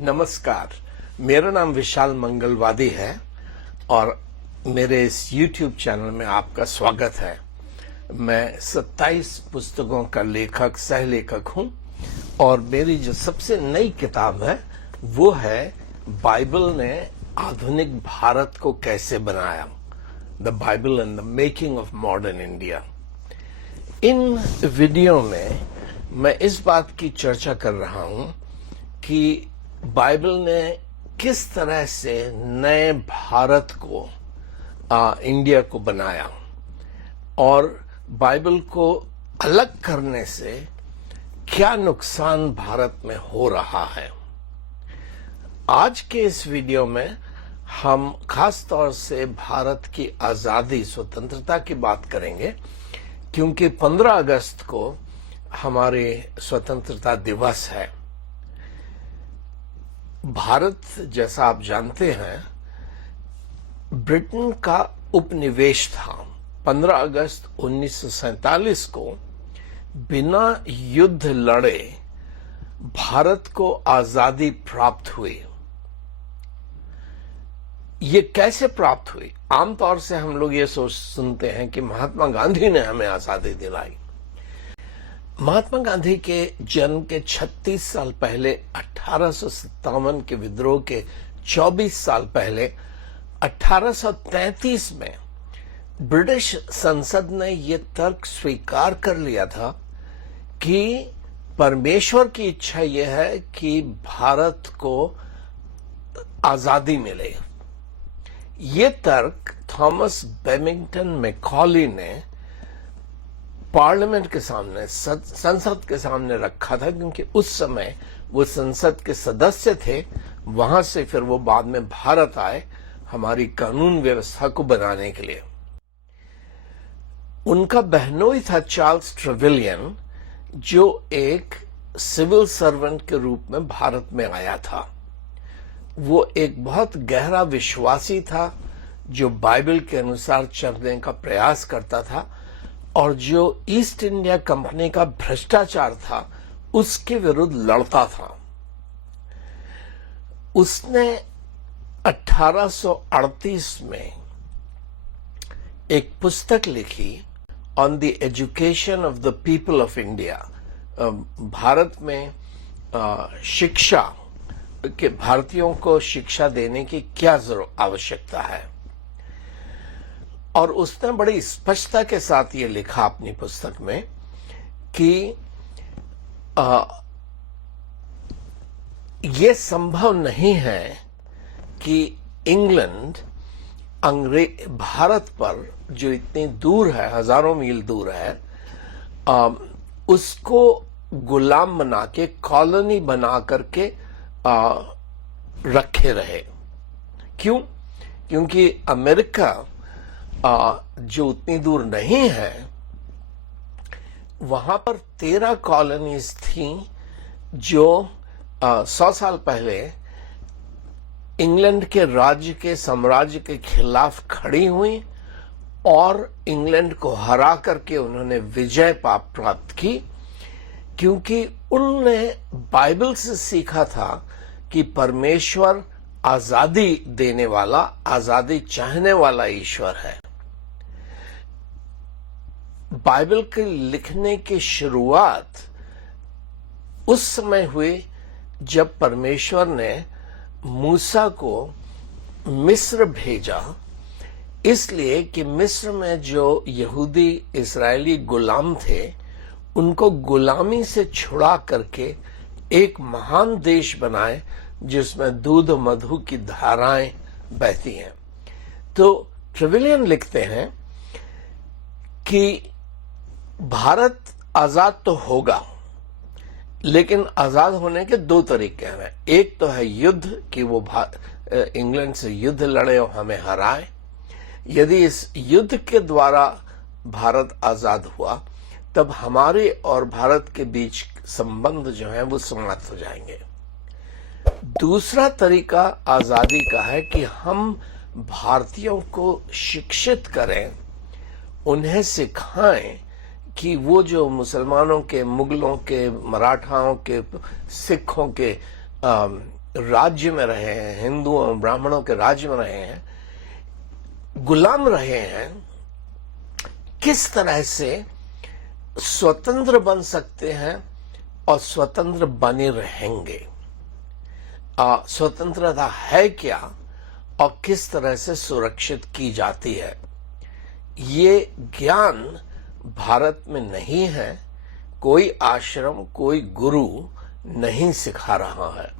नमस्कार, मेरा नाम विशाल मंगलवादी है और मेरे इस YouTube चैनल में आपका स्वागत है। मैं 27 पुस्तकों का लेखक सह लेखक हूं और मेरी जो सबसे नई किताब है वो है बाइबल ने आधुनिक भारत को कैसे बनाया, the Bible and the making of modern India. In video में मैं इस बात की चर्चा कर रहा हूं कि बाइबल ने किस तरह से नए भारत को इंडिया को बनाया और बाइबल को अलग करने से क्या नुकसान भारत में हो रहा है। आज के इस वीडियो में हम खास तौर से भारत की आजादी, स्वतंत्रता की बात करेंगे, क्योंकि 15 अगस्त को हमारे स्वतंत्रता दिवस है। भारत, जैसा आप जानते हैं, ब्रिटेन का उपनिवेश था। 15 अगस्त 1947 को बिना युद्ध लड़े भारत को आजादी प्राप्त हुई। ये कैसे प्राप्त हुई? आमतौर से हम लोग ये सुनते हैं कि महात्मा गांधी ने हमें आजादी दिलाई। महात्मा गांधी के जन्म के 36 साल पहले, 1857 के विद्रोह के 24 साल पहले, 1833 में ब्रिटिश संसद ने यह तर्क स्वीकार कर लिया था कि परमेश्वर की इच्छा यह है कि भारत को आजादी मिले। ये तर्क थॉमस बेमिंगटन मैकॉली ने पार्लियामेंट के सामने, संसद के सामने रखा था, क्योंकि उस समय वो संसद के सदस्य थे। वहां से फिर वो बाद में भारत आए हमारी कानून व्यवस्था को बनाने के लिए। उनका बहनोई था चार्ल्स ट्रेवेलियन, जो एक सिविल सर्वेंट के रूप में भारत में आया था। वो एक बहुत गहरा विश्वासी था, जो बाइबल के अनुसार चलने का प्रयास करता था और जो ईस्ट इंडिया कंपनी का भ्रष्टाचार था उसके विरुद्ध लड़ता था। उसने 1838 में एक पुस्तक लिखी on the education of the people of India. Bharat में शिक्षा के, भारतीयों को शिक्षा देने की क्या आवश्यकता है। और उसने बड़ी स्पष्टता के साथ ये लिखा अपनी पुस्तक में कि ये संभव नहीं है कि इंग्लैंड भारत पर, जो इतनी दूर है, हजारों मील दूर है, उसको गुलाम बना के, कॉलोनी बना करके रखे रहे। क्यों? क्योंकि अमेरिका जो उतनी दूर नहीं है, वहां पर 13 कॉलोनीज थी जो 100 साल पहले इंग्लैंड के राज्य के, साम्राज्य के खिलाफ खड़ी हुई और इंग्लैंड को हरा करके उन्होंने विजय प्राप्त की, क्योंकि उन्होंने बाइबल से सीखा था कि परमेश्वर आजादी देने वाला, आजादी चाहने वाला ईश्वर है। बाइबल के लिखने की शुरुआत उस समय हुई जब परमेश्वर ने मूसा को मिस्र भेजा, इसलिए कि मिस्र में जो यहूदी इस्राएली गुलाम थे, उनको गुलामी से छुड़ा करके एक महान देश बनाए जिसमें दूध मधु की धाराएं बहती हैं। तो ट्रेवेलियन लिखते हैं कि भारत आजाद तो होगा, लेकिन आजाद होने के 2 तरीके हैं। एक तो है युद्ध, कि वो इंग्लैंड से युद्ध लड़े और हमें हराए। यदि इस युद्ध के द्वारा भारत आजाद हुआ, तब हमारे और भारत के बीच संबंध जो है वो समाप्त हो जाएंगे। दूसरा तरीका आजादी का है कि हम भारतीयों को शिक्षित करें, उन्हें सिखाएं कि वो जो मुसलमानों के, मुगलों के, मराठाओं के, सिखों के राज्य में रहे हैं, हिंदुओं ब्राह्मणों के राज्य में रहे हैं, गुलाम रहे हैं, किस तरह से स्वतंत्र बन सकते हैं और स्वतंत्र बने रहेंगे। स्वतंत्रता है क्या और किस तरह से सुरक्षित की जाती है, ये ज्ञान भारत में नहीं है। कोई आश्रम, कोई गुरु नहीं सिखा रहा है।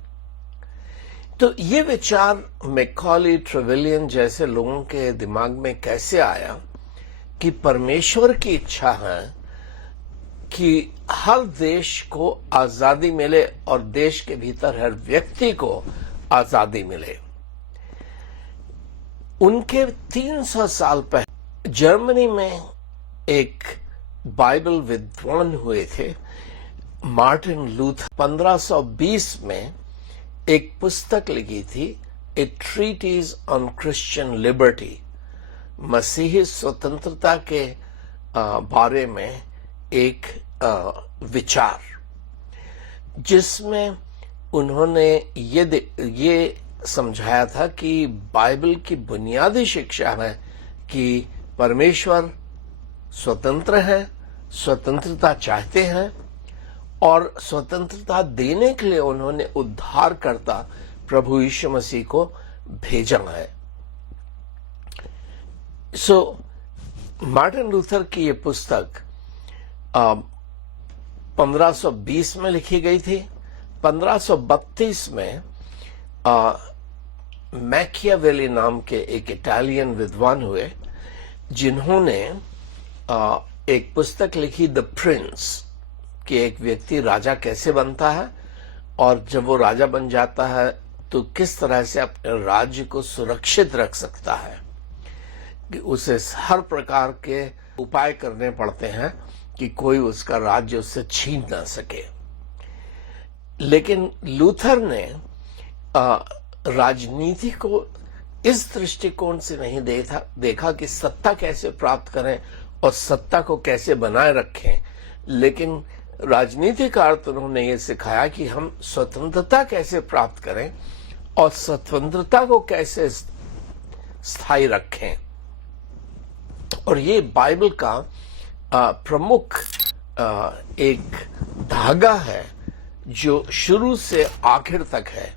तो ये विचार मैकॉली, ट्रेवेलियन जैसे लोगों के दिमाग में कैसे आया कि परमेश्वर की इच्छा है कि हर देश को आजादी मिले और देश के भीतर हर व्यक्ति को आजादी मिले। उनके 300 साल पहले जर्मनी में एक बाइबल विद्वान हुए थे, मार्टिन लूथर। 1520 में एक पुस्तक लिखी थी, ए ट्रीटीज ऑन क्रिश्चियन लिबर्टी, मसीही स्वतंत्रता के बारे में एक विचार, जिसमें उन्होंने ये समझाया था कि बाइबल की बुनियादी शिक्षा है कि परमेश्वर स्वतंत्र है, स्वतंत्रता चाहते हैं और स्वतंत्रता देने के लिए उन्होंने उद्धारकर्ता प्रभु यीशु मसीह को भेजा है। मार्टिन लूथर की ये पुस्तक 1520 में लिखी गई थी। 1532 में मैकियावेली नाम के एक इटालियन विद्वान हुए, जिन्होंने एक पुस्तक लिखी, द प्रिंस, कि एक व्यक्ति राजा कैसे बनता है और जब वो राजा बन जाता है तो किस तरह से अपने राज्य को सुरक्षित रख सकता है, कि उसे हर प्रकार के उपाय करने पड़ते हैं कि कोई उसका राज्य उससे छीन ना सके। लेकिन लूथर ने राजनीति को इस दृष्टिकोण से नहीं देखा कि सत्ता कैसे प्राप्त करें और सत्ता को कैसे बनाए रखें, लेकिन राजनीति का अर्थ उन्होंने ये सिखाया कि हम स्वतंत्रता कैसे प्राप्त करें और स्वतंत्रता को कैसे स्थायी रखें। और ये बाइबल का प्रमुख एक धागा है जो शुरू से आखिर तक है।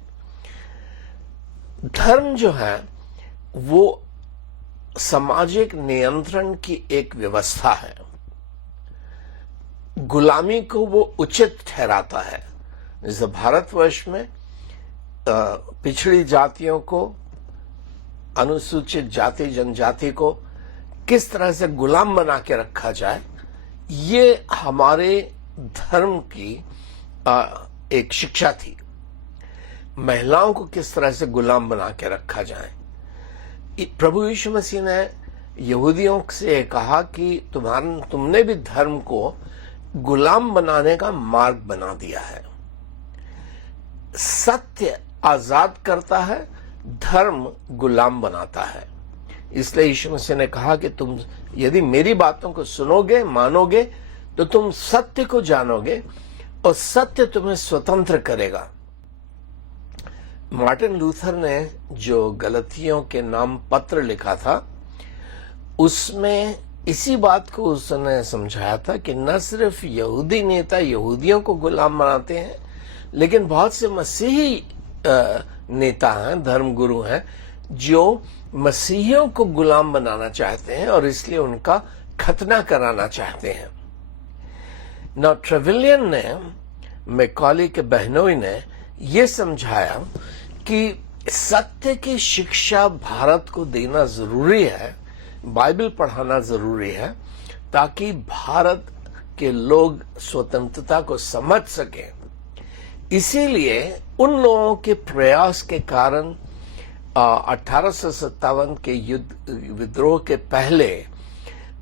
धर्म जो है वो सामाजिक नियंत्रण की एक व्यवस्था है। गुलामी को वो उचित ठहराता है। जैसे भारतवर्ष में पिछड़ी जातियों को, अनुसूचित जाति जनजाति को किस तरह से गुलाम बना के रखा जाए, ये हमारे धर्म की एक शिक्षा थी। महिलाओं को किस तरह से गुलाम बना के रखा जाए। प्रभु यीशु मसीह ने यहूदियों से कहा कि तुमने भी धर्म को गुलाम बनाने का मार्ग बना दिया है। सत्य आजाद करता है, धर्म गुलाम बनाता है। इसलिए यीशु मसीह ने कहा कि तुम यदि मेरी बातों को सुनोगे, मानोगे, तो तुम सत्य को जानोगे और सत्य तुम्हें स्वतंत्र करेगा। मार्टिन लूथर ने जो गलतियों के नाम पत्र लिखा था, उसमें इसी बात को उसने समझाया था कि न सिर्फ यहूदी नेता यहूदियों को गुलाम बनाते हैं, लेकिन बहुत से मसीही नेता हैं, धर्मगुरु हैं, जो मसीहियों को गुलाम बनाना चाहते हैं और इसलिए उनका खतना कराना चाहते हैं। ना ट्रेवेलियन ने, मैकॉली के बहनोई ने यह समझाया कि सत्य की शिक्षा भारत को देना जरूरी है, बाइबल पढ़ाना जरूरी है, ताकि भारत के लोग स्वतंत्रता को समझ सकें। इसीलिए उन लोगों के प्रयास के कारण 1857 के विद्रोह के पहले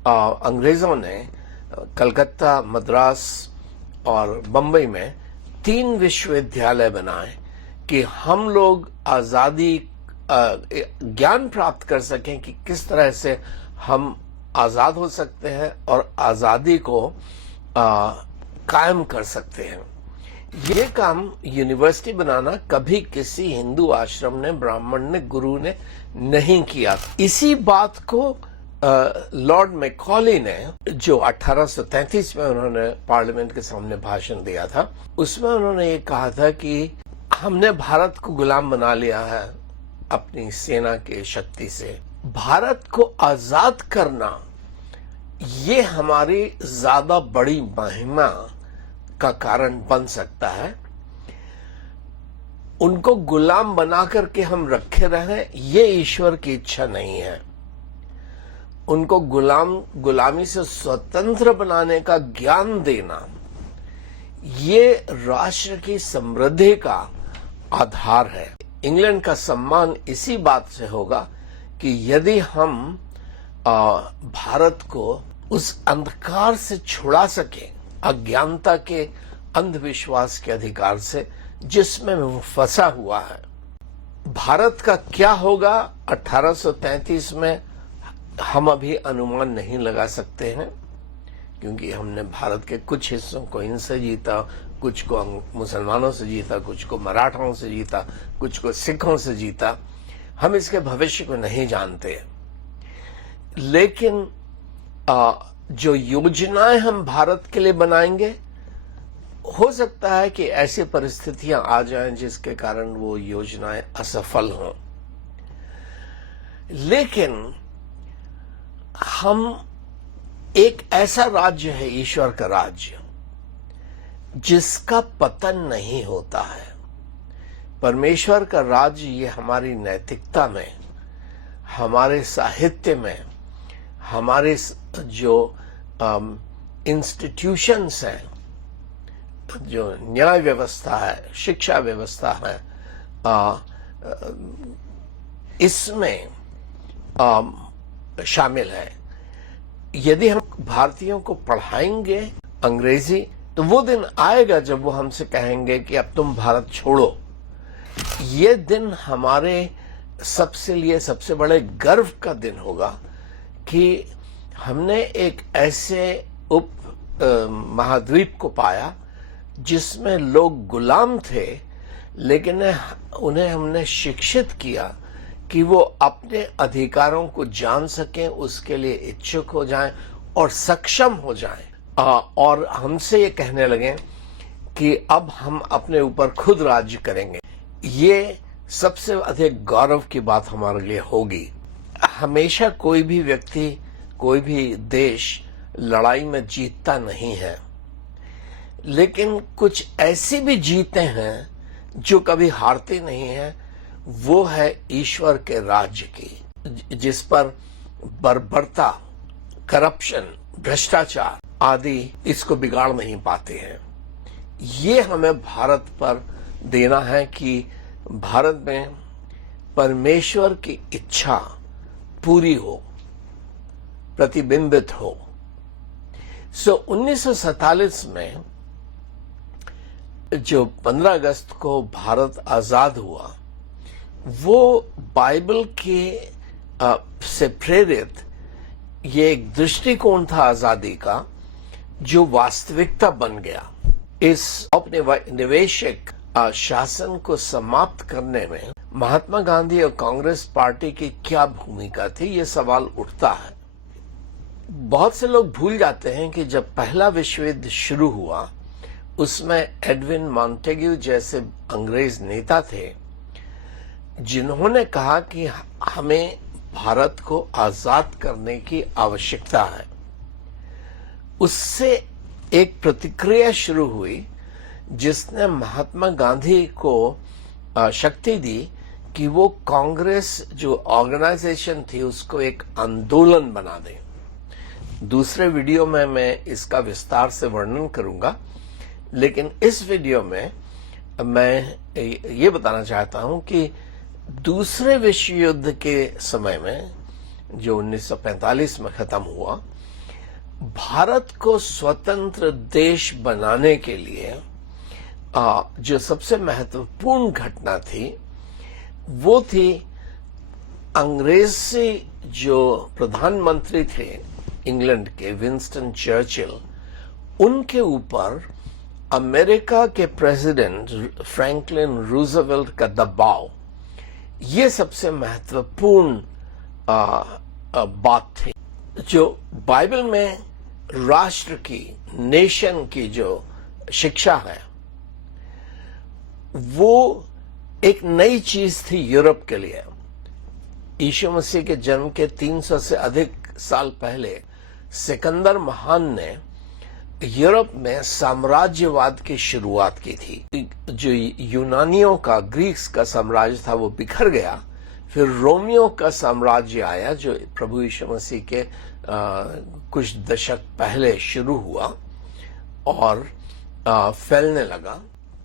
अंग्रेजों ने कलकत्ता, मद्रास और बंबई में 3 विश्वविद्यालय बनाए कि हम लोग आजादी ज्ञान प्राप्त कर सकें कि किस तरह से हम आजाद हो सकते हैं और आजादी को कायम कर सकते हैं। ये काम यूनिवर्सिटी बनाना कभी किसी हिंदू आश्रम ने, ब्राह्मण ने, गुरु ने नहीं किया। इसी बात को लॉर्ड मैकॉले ने, जो 1833 में उन्होंने पार्लियामेंट के सामने भाषण दिया था, उसमें उन्होंने ये कहा था कि हमने भारत को गुलाम बना लिया है अपनी सेना की शक्ति से। भारत को आजाद करना ये हमारी ज्यादा बड़ी महिमा का कारण बन सकता है। उनको गुलाम बना करके हम रखे रहें, ये ईश्वर की इच्छा नहीं है। उनको गुलामी से स्वतंत्र बनाने का ज्ञान देना, ये राष्ट्र की समृद्धि का आधार है। इंग्लैंड का सम्मान इसी बात से होगा कि यदि हम भारत को उस अंधकार से छुड़ा सके, अज्ञानता के, अंधविश्वास के अधिकार से जिसमें वो फंसा हुआ है। भारत का क्या होगा 1833 में हम अभी अनुमान नहीं लगा सकते हैं, क्योंकि हमने भारत के कुछ हिस्सों को इनसे जीता, कुछ को मुसलमानों से जीता, कुछ को मराठाओं से जीता, कुछ को सिखों से जीता। हम इसके भविष्य को नहीं जानते। लेकिन जो योजनाएं हम भारत के लिए बनाएंगे, हो सकता है कि ऐसी परिस्थितियां आ जाएं जिसके कारण वो योजनाएं असफल हों। लेकिन हम एक ऐसा राज्य है, ईश्वर का राज्य, जिसका पतन नहीं होता है। परमेश्वर का राज्य ये हमारी नैतिकता में, हमारे साहित्य में, हमारे जो इंस्टीट्यूशंस हैं, जो न्याय व्यवस्था है, शिक्षा व्यवस्था है, इसमें शामिल है। यदि हम भारतीयों को पढ़ाएंगे अंग्रेजी, तो वो दिन आएगा जब वो हमसे कहेंगे कि अब तुम भारत छोड़ो। ये दिन हमारे सबसे बड़े गर्व का दिन होगा कि हमने एक ऐसे उप महाद्वीप को पाया जिसमें लोग गुलाम थे, लेकिन उन्हें हमने शिक्षित किया कि वो अपने अधिकारों को जान सकें, उसके लिए इच्छुक हो जाएं और सक्षम हो जाएं। और हमसे ये कहने लगे कि अब हम अपने ऊपर खुद राज्य करेंगे। ये सबसे अधिक गौरव की बात हमारे लिए होगी। हमेशा कोई भी व्यक्ति, कोई भी देश लड़ाई में जीतता नहीं है, लेकिन कुछ ऐसी भी जीते हैं जो कभी हारते नहीं हैं। वो है ईश्वर के राज्य की, जिस पर बर्बरता, करप्शन, भ्रष्टाचार आदि इसको बिगाड़ नहीं पाते हैं। ये हमें भारत पर देना है कि भारत में परमेश्वर की इच्छा पूरी हो, प्रतिबिंबित हो। 1947 में जो 15 अगस्त को भारत आजाद हुआ, वो बाइबल के से प्रेरित ये एक दृष्टिकोण था आजादी का, जो वास्तविकता बन गया। इस औपनिवेशिक शासन को समाप्त करने में महात्मा गांधी और कांग्रेस पार्टी की क्या भूमिका थी, ये सवाल उठता है। बहुत से लोग भूल जाते हैं कि जब पहला विश्व युद्ध शुरू हुआ, उसमें एडविन मॉन्टेग्यू जैसे अंग्रेज नेता थे जिन्होंने कहा कि हमें भारत को आजाद करने की आवश्यकता है। उससे एक प्रतिक्रिया शुरू हुई जिसने महात्मा गांधी को शक्ति दी कि वो कांग्रेस जो ऑर्गेनाइजेशन थी उसको एक आंदोलन बना दें। दूसरे वीडियो में मैं इसका विस्तार से वर्णन करूंगा, लेकिन इस वीडियो में मैं ये बताना चाहता हूं कि दूसरे विश्व युद्ध के समय में, जो 1945 में खत्म हुआ, भारत को स्वतंत्र देश बनाने के लिए जो सबसे महत्वपूर्ण घटना थी वो थी अंग्रेजी जो प्रधानमंत्री थे इंग्लैंड के विंस्टन चर्चिल, उनके ऊपर अमेरिका के प्रेसिडेंट फ्रैंकलिन रूजवेल्ट का दबाव, ये सबसे महत्वपूर्ण बात थी। जो बाइबल में राष्ट्र की, नेशन की जो शिक्षा है, वो एक नई चीज थी यूरोप के लिए। यीशु मसीह के जन्म के 300 से अधिक साल पहले सिकंदर महान ने यूरोप में साम्राज्यवाद की शुरुआत की थी। जो यूनानियों का, ग्रीक्स का साम्राज्य था वो बिखर गया, फिर रोमियों का साम्राज्य आया जो प्रभु यीशु मसीह के कुछ दशक पहले शुरू हुआ और फैलने लगा।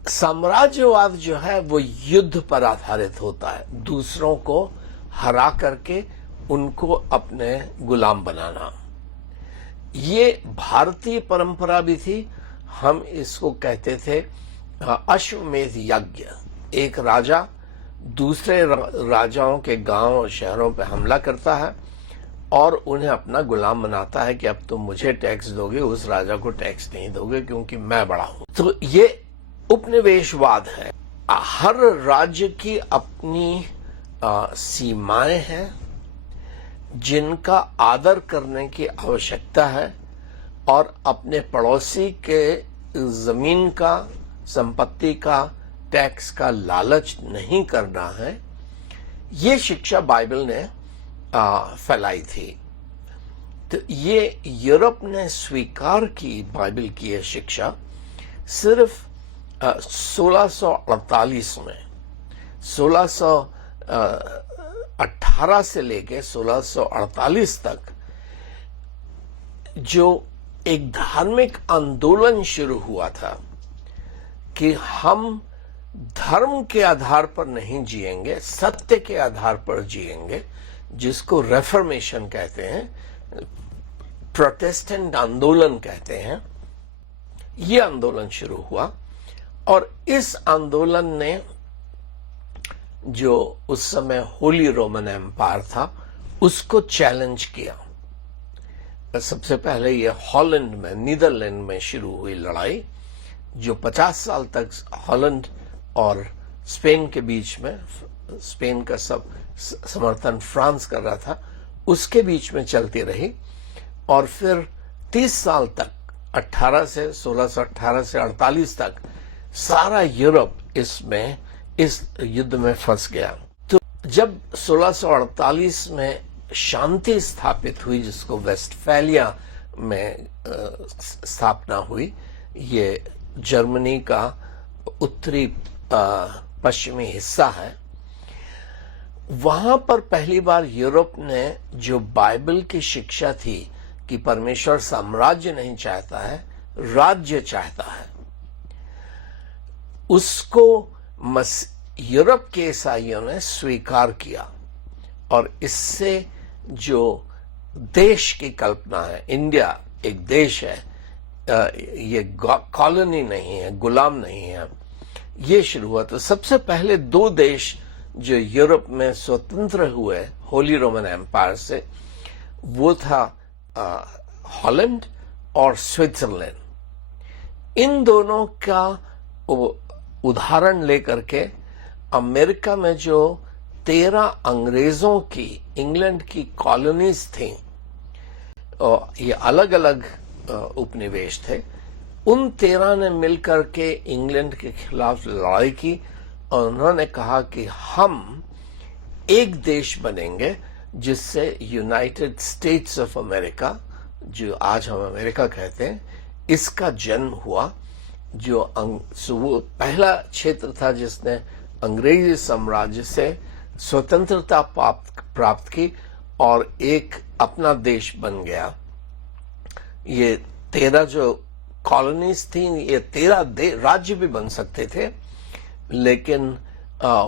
साम्राज्यवाद जो है वो युद्ध पर आधारित होता है, दूसरों को हरा करके उनको अपने गुलाम बनाना। ये भारतीय परंपरा भी थी। हम इसको कहते थे अश्वमेध यज्ञ। एक राजा दूसरे राजाओं के गांव और शहरों पर हमला करता है और उन्हें अपना गुलाम बनाता है कि अब तुम मुझे टैक्स दोगे, उस राजा को टैक्स नहीं दोगे क्योंकि मैं बड़ा हूं। तो ये उपनिवेशवाद है। हर राज्य की अपनी सीमाएं हैं जिनका आदर करने की आवश्यकता है और अपने पड़ोसी के जमीन का, संपत्ति का, टैक्स का लालच नहीं करना है। ये शिक्षा बाइबल ने फैलाई थी। तो ये यूरोप ने स्वीकार की बाइबल की यह शिक्षा सिर्फ 1648 में, 1618 से लेके 1648 तक जो एक धार्मिक आंदोलन शुरू हुआ था कि हम धर्म के आधार पर नहीं जिएंगे, सत्य के आधार पर जिएंगे, जिसको रेफर्मेशन कहते हैं, प्रोटेस्टेंट आंदोलन कहते हैं। यह आंदोलन शुरू हुआ और इस आंदोलन ने जो उस समय होली रोमन एम्पायर था उसको चैलेंज किया। सबसे पहले यह हॉलैंड में, नीदरलैंड में शुरू हुई लड़ाई, जो 50 साल तक हॉलैंड और स्पेन के बीच में, स्पेन का सब समर्थन फ्रांस कर रहा था, उसके बीच में चलती रही और फिर 30 साल तक, 1618 से 48 तक सारा यूरोप इस युद्ध में फंस गया। तो जब 1648 में शांति स्थापित हुई, जिसको वेस्टफैलिया में स्थापना हुई, ये जर्मनी का उत्तरी पश्चिमी हिस्सा है, वहां पर पहली बार यूरोप ने जो बाइबल की शिक्षा थी कि परमेश्वर साम्राज्य नहीं चाहता है, राज्य चाहता है, उसको यूरोप के ईसाइयों ने स्वीकार किया और इससे जो देश की कल्पना है, इंडिया एक देश है, ये कॉलोनी नहीं है, गुलाम नहीं है, ये शुरू हुआ। तो सबसे पहले 2 देश जो यूरोप में स्वतंत्र हुए होली रोमन एम्पायर से, वो था हॉलैंड और स्विट्जरलैंड। इन दोनों का उदाहरण लेकर के अमेरिका में जो 13 अंग्रेजों की, इंग्लैंड की कॉलोनीज थी, ये अलग अलग उपनिवेश थे, उन 13 ने मिलकर के इंग्लैंड के खिलाफ लड़ाई की और उन्होंने कहा कि हम एक देश बनेंगे जिससे यूनाइटेड स्टेट्स ऑफ अमेरिका, जो आज हम अमेरिका कहते हैं, इसका जन्म हुआ। जो वो पहला क्षेत्र था जिसने अंग्रेजी साम्राज्य से स्वतंत्रता प्राप्त की और एक अपना देश बन गया। ये 13 जो कॉलोनीज थी, ये 13 राज्य भी बन सकते थे, लेकिन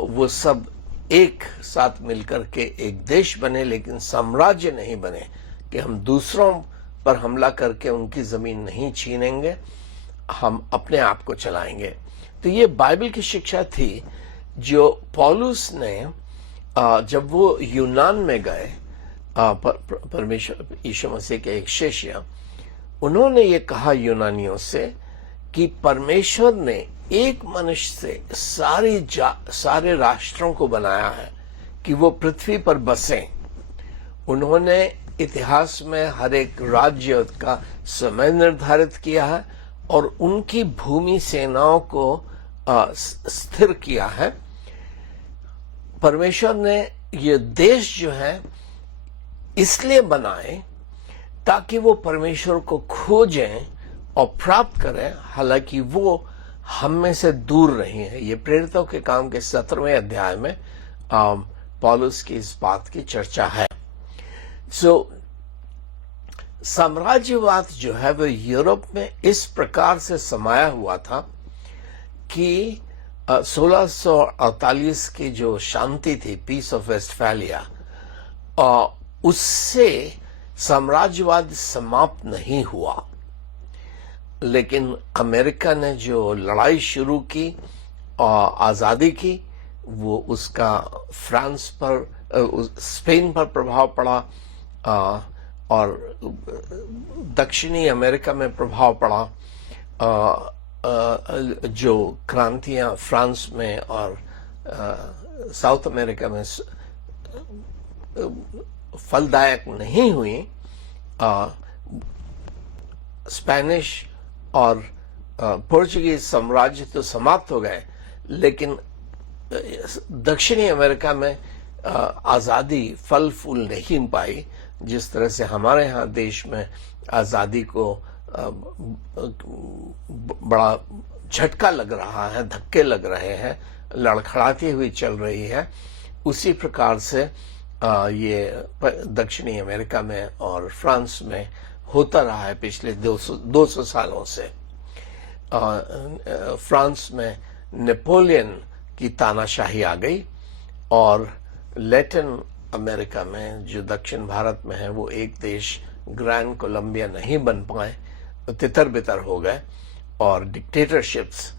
वो सब एक साथ मिलकर के एक देश बने, लेकिन साम्राज्य नहीं बने कि हम दूसरों पर हमला करके उनकी जमीन नहीं छीनेंगे, हम अपने आप को चलाएंगे। तो ये बाइबल की शिक्षा थी जो पौलुस ने जब वो यूनान में गए परमेश्वर यीशु मसीह के एक शिष्य, उन्होंने ये कहा यूनानियों से कि परमेश्वर ने एक मनुष्य से सारे राष्ट्रों को बनाया है कि वो पृथ्वी पर बसें। उन्होंने इतिहास में हर एक राज्य का समय निर्धारित किया है और उनकी भूमि सेनाओं को स्थिर किया है। परमेश्वर ने ये देश जो है इसलिए बनाए ताकि वो परमेश्वर को खोजें और प्राप्त करें, हालांकि वो हम में से दूर रही है। ये प्रेरितों के काम के 17वें अध्याय में पौलुस की इस बात की चर्चा है। साम्राज्यवाद जो है वो यूरोप में इस प्रकार से समाया हुआ था कि 1648 की जो शांति थी, पीस ऑफ वेस्टफैलिया, उससे साम्राज्यवाद समाप्त नहीं हुआ। लेकिन अमेरिका ने जो लड़ाई शुरू की और आजादी की, वो उसका फ्रांस पर, स्पेन पर प्रभाव पड़ा और दक्षिणी अमेरिका में प्रभाव पड़ा। जो क्रांतियां फ्रांस में और साउथ अमेरिका में फलदायक नहीं हुई, स्पेनिश और पोर्चुगीज साम्राज्य तो समाप्त हो गए, लेकिन दक्षिणी अमेरिका में आजादी फल फूल नहीं पाई। जिस तरह से हमारे यहाँ देश में आजादी को बड़ा झटका लग रहा है, धक्के लग रहे हैं, लड़खड़ाती हुई चल रही है, उसी प्रकार से ये दक्षिणी अमेरिका में और फ्रांस में होता रहा है पिछले 200 सालों से। फ्रांस में नेपोलियन की तानाशाही आ गई और लैटिन अमेरिका में, जो दक्षिण भारत में है, वो एक देश ग्रैंड कोलंबिया नहीं बन पाए, तितर बितर हो गए और डिक्टेटरशिप्स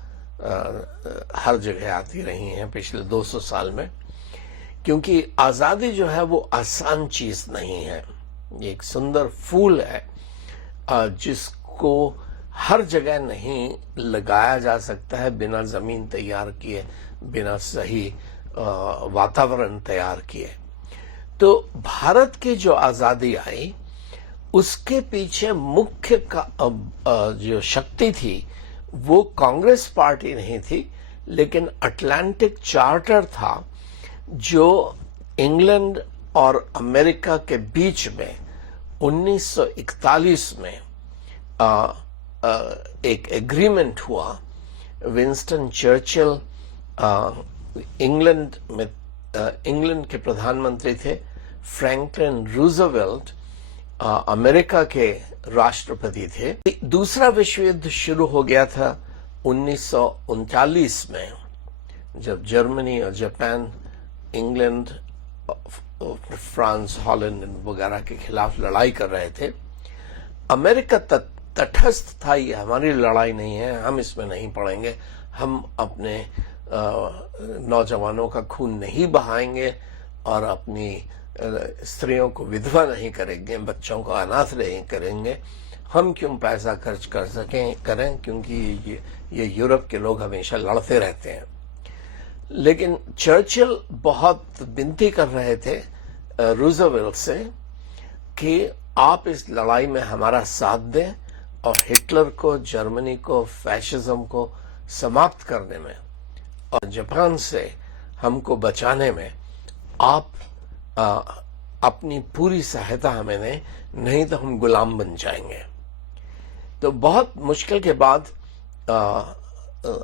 हर जगह आती रही हैं पिछले 200 साल में। क्योंकि आजादी जो है वो आसान चीज नहीं है, ये एक सुंदर फूल है जिसको हर जगह नहीं लगाया जा सकता है बिना जमीन तैयार किए, बिना सही वातावरण तैयार किए। तो भारत की जो आजादी आई, उसके पीछे मुख्य जो शक्ति थी वो कांग्रेस पार्टी नहीं थी, लेकिन अटलांटिक चार्टर था, जो इंग्लैंड और अमेरिका के बीच में 1941 में एक एग्रीमेंट हुआ। विंस्टन चर्चिल इंग्लैंड के प्रधानमंत्री थे, फ्रैंकलिन रूजवेल्ट अमेरिका के राष्ट्रपति थे। दूसरा विश्व युद्ध शुरू हो गया था 1939 में, जब जर्मनी और जापान इंग्लैंड, फ्रांस, हॉलैंड वगैरह के खिलाफ लड़ाई कर रहे थे। अमेरिका तटस्थ था, ये हमारी लड़ाई नहीं है, हम इसमें नहीं पड़ेंगे, हम अपने नौजवानों का खून नहीं बहाएंगे और अपनी स्त्रियों को विधवा नहीं करेंगे, बच्चों को अनाथ नहीं करेंगे। हम क्यों पैसा खर्च करें, क्योंकि ये यूरोप के लोग हमेशा लड़ते रहते हैं। लेकिन चर्चिल बहुत विनती कर रहे थे रूजवेल्ट से कि आप इस लड़ाई में हमारा साथ दें और हिटलर को, जर्मनी को, फैशिज्म को समाप्त करने में और जापान से हमको बचाने में आप अपनी पूरी सहायता हमें दें, नहीं तो हम गुलाम बन जाएंगे। तो बहुत मुश्किल के बाद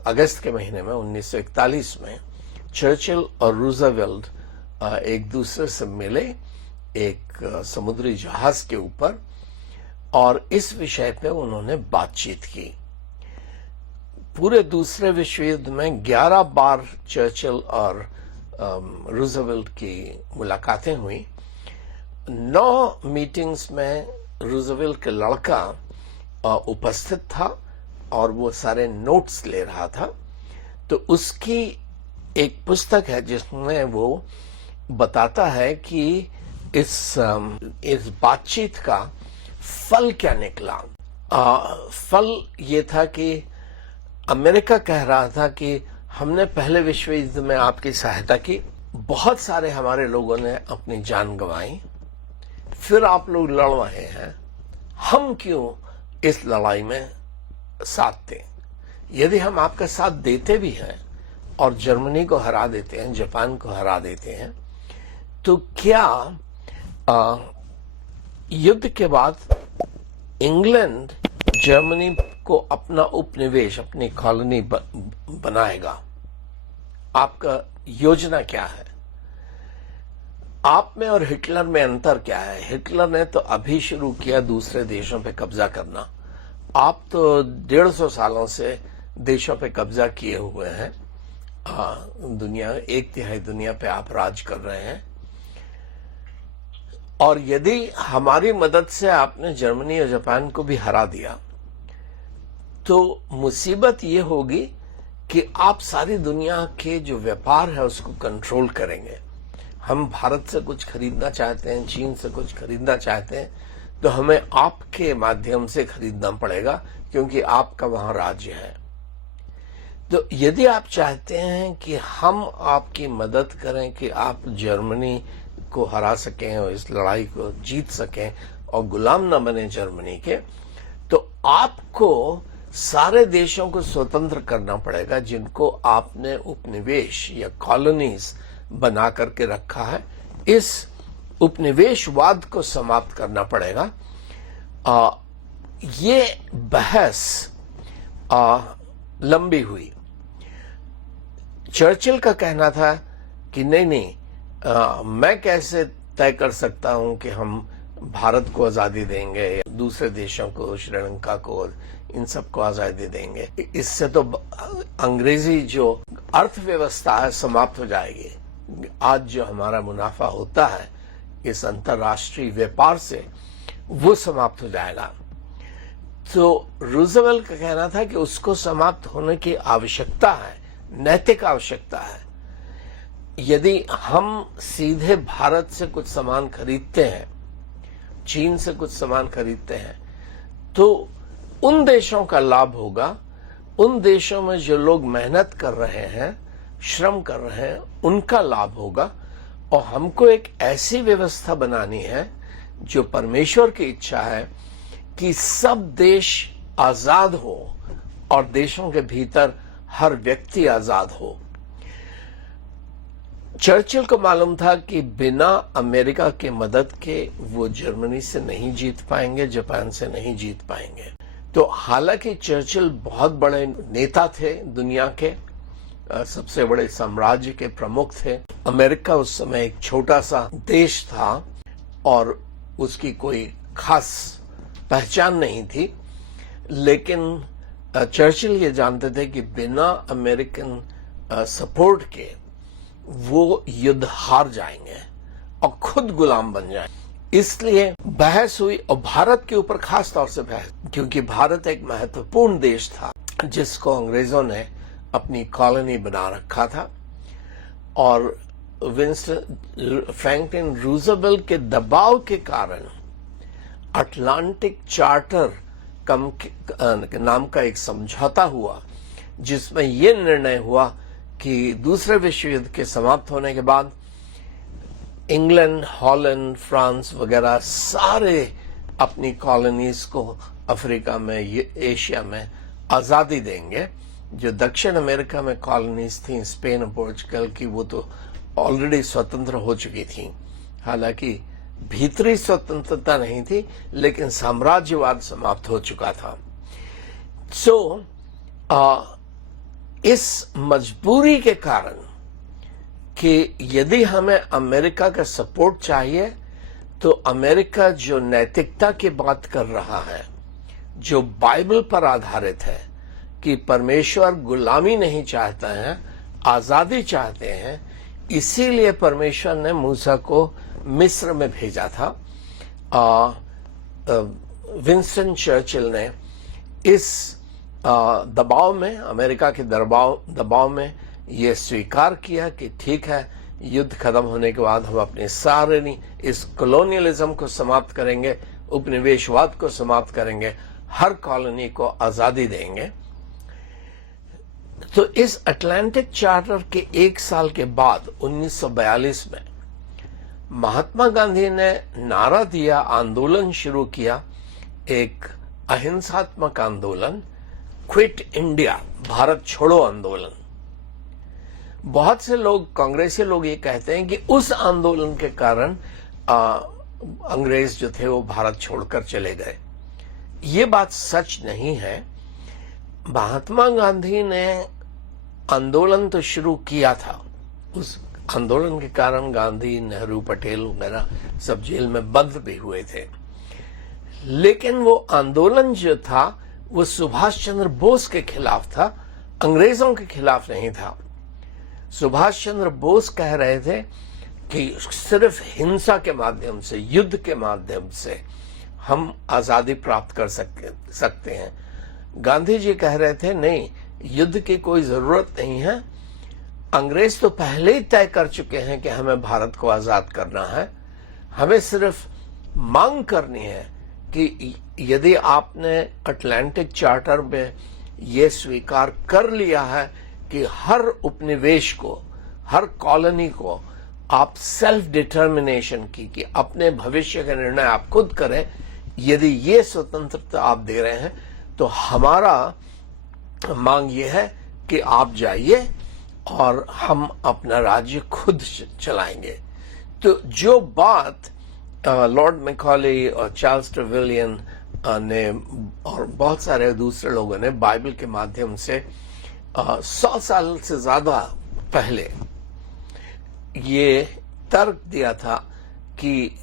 अगस्त के महीने में 1941 में चर्चिल और रूजवेल्ट एक दूसरे से मिले एक समुद्री जहाज के ऊपर और इस विषय पे उन्होंने बातचीत की। पूरे दूसरे विश्व युद्ध में 11 बार चर्चिल और रूजवेल्ट की मुलाकातें हुई। 9 मीटिंग्स में रूजवेल्ट का लड़का उपस्थित था और वो सारे नोट्स ले रहा था। तो उसकी एक पुस्तक है जिसमें वो बताता है कि इस बातचीत का फल क्या निकला? फल ये था कि अमेरिका कह रहा था कि हमने पहले विश्व युद्ध में आपकी सहायता की, बहुत सारे हमारे लोगों ने अपनी जान गंवाई, फिर आप लोग लड़ रहे हैं, हम क्यों इस लड़ाई में साथ दें? यदि हम आपका साथ देते भी हैं और जर्मनी को हरा देते हैं, जापान को हरा देते हैं, तो क्या युद्ध के बाद इंग्लैंड जर्मनी को अपना उपनिवेश, अपनी कॉलोनी बनाएगा? आपका योजना क्या है? आप में और हिटलर में अंतर क्या है? हिटलर ने तो अभी शुरू किया दूसरे देशों पे कब्जा करना, आप तो 150 सालों से देशों पे कब्जा किए हुए हैं। दुनिया, 1/3 दुनिया पे आप राज कर रहे हैं। और यदि हमारी मदद से आपने जर्मनी और जापान को भी हरा दिया, तो मुसीबत ये होगी कि आप सारी दुनिया के जो व्यापार है उसको कंट्रोल करेंगे। हम भारत से कुछ खरीदना चाहते हैं, चीन से कुछ खरीदना चाहते हैं, तो हमें आपके माध्यम से खरीदना पड़ेगा, क्योंकि आपका वहां राज्य है। तो यदि आप चाहते हैं कि हम आपकी मदद करें कि आप जर्मनी को हरा सकें और इस लड़ाई को जीत सकें और गुलाम न बने जर्मनी के, तो आपको सारे देशों को स्वतंत्र करना पड़ेगा जिनको आपने उपनिवेश या कॉलोनीज बना करके रखा है। इस उपनिवेशवाद को समाप्त करना पड़ेगा। ये बहस लंबी हुई। चर्चिल का कहना था कि नहीं, मैं कैसे तय कर सकता हूं कि हम भारत को आजादी देंगे, दूसरे देशों को, श्रीलंका को, इन सबको आजादी देंगे। इससे तो अंग्रेजी जो अर्थव्यवस्था है समाप्त हो जाएगी। आज जो हमारा मुनाफा होता है इस अंतर्राष्ट्रीय व्यापार से, वो समाप्त हो जाएगा। तो रूजवेल्ट का कहना था कि उसको समाप्त होने की आवश्यकता है, नैतिक आवश्यकता है। यदि हम सीधे भारत से कुछ सामान खरीदते हैं, चीन से कुछ सामान खरीदते हैं, तो उन देशों का लाभ होगा। उन देशों में जो लोग मेहनत कर रहे हैं, श्रम कर रहे हैं, उनका लाभ होगा। और हमको एक ऐसी व्यवस्था बनानी है जो परमेश्वर की इच्छा है कि सब देश आजाद हो और देशों के भीतर हर व्यक्ति आजाद हो। चर्चिल को मालूम था कि बिना अमेरिका के मदद के वो जर्मनी से नहीं जीत पाएंगे, जापान से नहीं जीत पाएंगे। तो हालांकि चर्चिल बहुत बड़े नेता थे, दुनिया के सबसे बड़े साम्राज्य के प्रमुख थे। अमेरिका उस समय एक छोटा सा देश था और उसकी कोई खास पहचान नहीं थी, लेकिन चर्चिल ये जानते थे कि बिना अमेरिकन सपोर्ट के वो युद्ध हार जाएंगे और खुद गुलाम बन जाएंगे। इसलिए बहस हुई, और भारत के ऊपर खास तौर से बहस, क्योंकि भारत एक महत्वपूर्ण देश था जिसको अंग्रेजों ने अपनी कॉलोनी बना रखा था। और फ्रैंकलिन रूजवेल्ट के दबाव के कारण अटलांटिक चार्टर नाम का एक समझौता हुआ, जिसमें यह निर्णय हुआ कि दूसरे विश्व युद्ध के समाप्त होने के बाद इंग्लैंड, हॉलैंड, फ्रांस वगैरह सारे अपनी कॉलोनीज को अफ्रीका में, एशिया में आजादी देंगे। जो दक्षिण अमेरिका में कॉलोनीज थी, स्पेन और पोर्चुगल की, वो तो ऑलरेडी स्वतंत्र हो चुकी थी। हालांकि भीतरी स्वतंत्रता नहीं थी, लेकिन साम्राज्यवाद समाप्त हो चुका था। सो इस मजबूरी के कारण कि यदि हमें अमेरिका का सपोर्ट चाहिए, तो अमेरिका जो नैतिकता की बात कर रहा है, जो बाइबल पर आधारित है कि परमेश्वर गुलामी नहीं चाहता है, आजादी चाहते हैं, इसीलिए परमेश्वर ने मूसा को मिस्र में भेजा था। विंस्टन चर्चिल ने इस दबाव में, अमेरिका के दबाव में यह स्वीकार किया कि ठीक है, युद्ध खत्म होने के बाद हम अपने सारे इस कॉलोनियलिज्म को समाप्त करेंगे, उपनिवेशवाद को समाप्त करेंगे, हर कॉलोनी को आजादी देंगे। तो इस अटलांटिक चार्टर के एक साल के बाद 1942 में महात्मा गांधी ने नारा दिया, आंदोलन शुरू किया, एक अहिंसात्मक आंदोलन, क्विट इंडिया, भारत छोड़ो आंदोलन। बहुत से लोग, कांग्रेसी लोग ये कहते हैं कि उस आंदोलन के कारण अंग्रेज जो थे वो भारत छोड़कर चले गए। ये बात सच नहीं है। महात्मा गांधी ने आंदोलन तो शुरू किया था, उस आंदोलन के कारण गांधी, नेहरू, पटेल वगैरह सब जेल में बंद भी हुए थे, लेकिन वो आंदोलन जो था वो सुभाष चंद्र बोस के खिलाफ था, अंग्रेजों के खिलाफ नहीं था। सुभाष चंद्र बोस कह रहे थे कि सिर्फ हिंसा के माध्यम से, युद्ध के माध्यम से हम आजादी प्राप्त कर सकते हैं। गांधी जी कह रहे थे नहीं, युद्ध की कोई जरूरत नहीं है, अंग्रेज तो पहले ही तय कर चुके हैं कि हमें भारत को आजाद करना है, हमें सिर्फ मांग करनी है कि यदि आपने अटलांटिक चार्टर में यह स्वीकार कर लिया है कि हर उपनिवेश को, हर कॉलोनी को आप सेल्फ डिटर्मिनेशन की, कि अपने भविष्य का निर्णय आप खुद करें, यदि ये स्वतंत्रता आप दे रहे हैं तो हमारा मांग ये है कि आप जाइए और हम अपना राज्य खुद चलाएंगे। तो जो बात लॉर्ड मैकॉले और चार्ल्स ट्रेवेलियन ने और बहुत सारे दूसरे लोगों ने बाइबल के माध्यम से 100 साल से ज्यादा पहले ये तर्क दिया था कि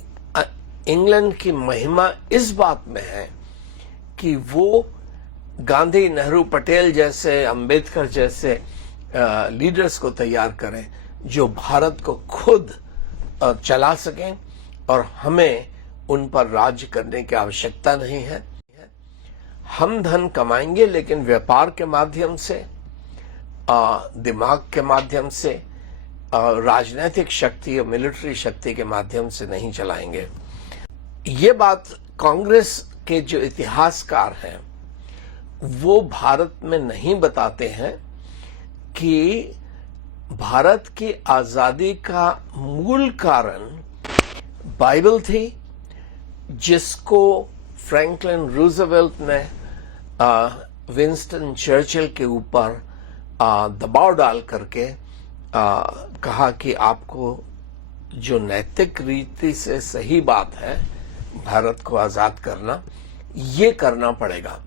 इंग्लैंड की महिमा इस बात में है कि वो गांधी, नेहरू, पटेल जैसे, अंबेडकर जैसे लीडर्स को तैयार करें जो भारत को खुद चला सकें और हमें उन पर राज्य करने की आवश्यकता नहीं है। हम धन कमाएंगे लेकिन व्यापार के माध्यम से, दिमाग के माध्यम से, राजनीतिक शक्ति और मिलिट्री शक्ति के माध्यम से नहीं चलाएंगे। ये बात कांग्रेस के जो इतिहासकार हैं वो भारत में नहीं बताते हैं कि भारत की आजादी का मूल कारण बाइबल थी, जिसको फ्रैंकलिन रूजवेल्ट ने विंस्टन चर्चिल के ऊपर दबाव डाल करके कहा कि आपको जो नैतिक रीति से सही बात है, भारत को आजाद करना, ये करना पड़ेगा।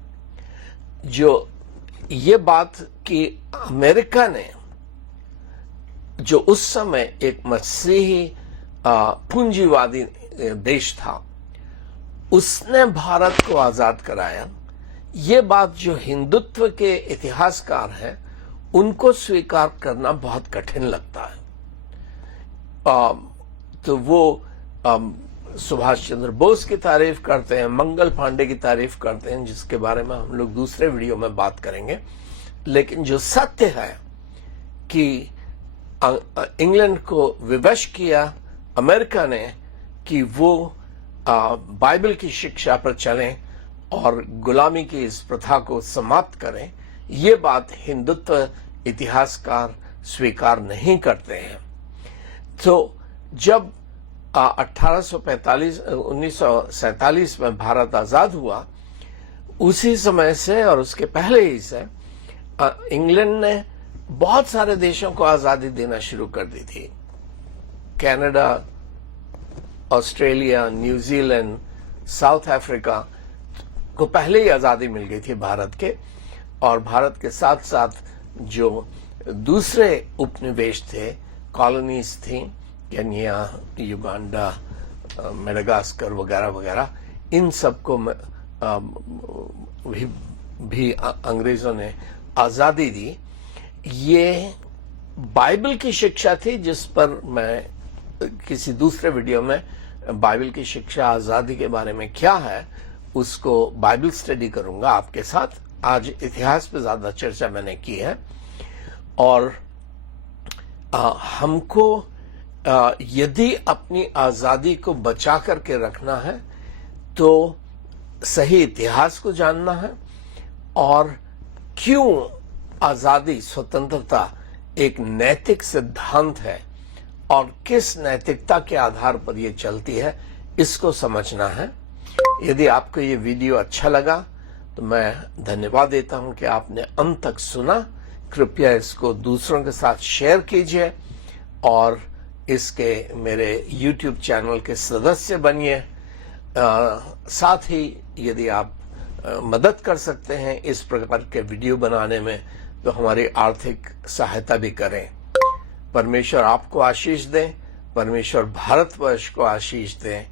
जो ये बात कि अमेरिका ने, जो उस समय एक मसीही पूंजीवादी देश था, उसने भारत को आजाद कराया, ये बात जो हिंदुत्व के इतिहासकार हैं उनको स्वीकार करना बहुत कठिन लगता है। तो वो सुभाष चंद्र बोस की तारीफ करते हैं, मंगल पांडे की तारीफ करते हैं, जिसके बारे में हम लोग दूसरे वीडियो में बात करेंगे। लेकिन जो सत्य है कि इंग्लैंड को विवश किया अमेरिका ने कि वो बाइबल की शिक्षा पर चलें और गुलामी की इस प्रथा को समाप्त करें, ये बात हिंदुत्व इतिहासकार स्वीकार नहीं करते हैं। तो जब 1947 में भारत आजाद हुआ, उसी समय से और उसके पहले ही से इंग्लैंड ने बहुत सारे देशों को आजादी देना शुरू कर दी थी। Canada, Australia, New Zealand, south Africa को पहले ही आजादी मिल गई थी भारत के, और भारत के साथ साथ जो दूसरे उपनिवेश थे, कॉलोनीज थी, केन्या, युगांडा, मेडागास्कर वगैरह वगैरह, इन सबको भी अंग्रेजों ने आजादी दी। ये बाइबल की शिक्षा थी, जिस पर मैं किसी दूसरे वीडियो में बाइबल की शिक्षा आजादी के बारे में क्या है उसको बाइबल स्टडी करूंगा आपके साथ। आज इतिहास पे ज्यादा चर्चा मैंने की है, और हमको यदि अपनी आजादी को बचा करके रखना है तो सही इतिहास को जानना है और क्यों आजादी स्वतंत्रता एक नैतिक सिद्धांत है और किस नैतिकता के आधार पर यह चलती है इसको समझना है। यदि आपको ये वीडियो अच्छा लगा तो मैं धन्यवाद देता हूं कि आपने अंत तक सुना। कृपया इसको दूसरों के साथ शेयर कीजिए और इसके मेरे YouTube चैनल के सदस्य बनिए। साथ ही यदि आप मदद कर सकते हैं इस प्रकार के वीडियो बनाने में तो हमारी आर्थिक सहायता भी करें। परमेश्वर आपको आशीष दें, परमेश्वर भारतवर्ष को आशीष दें।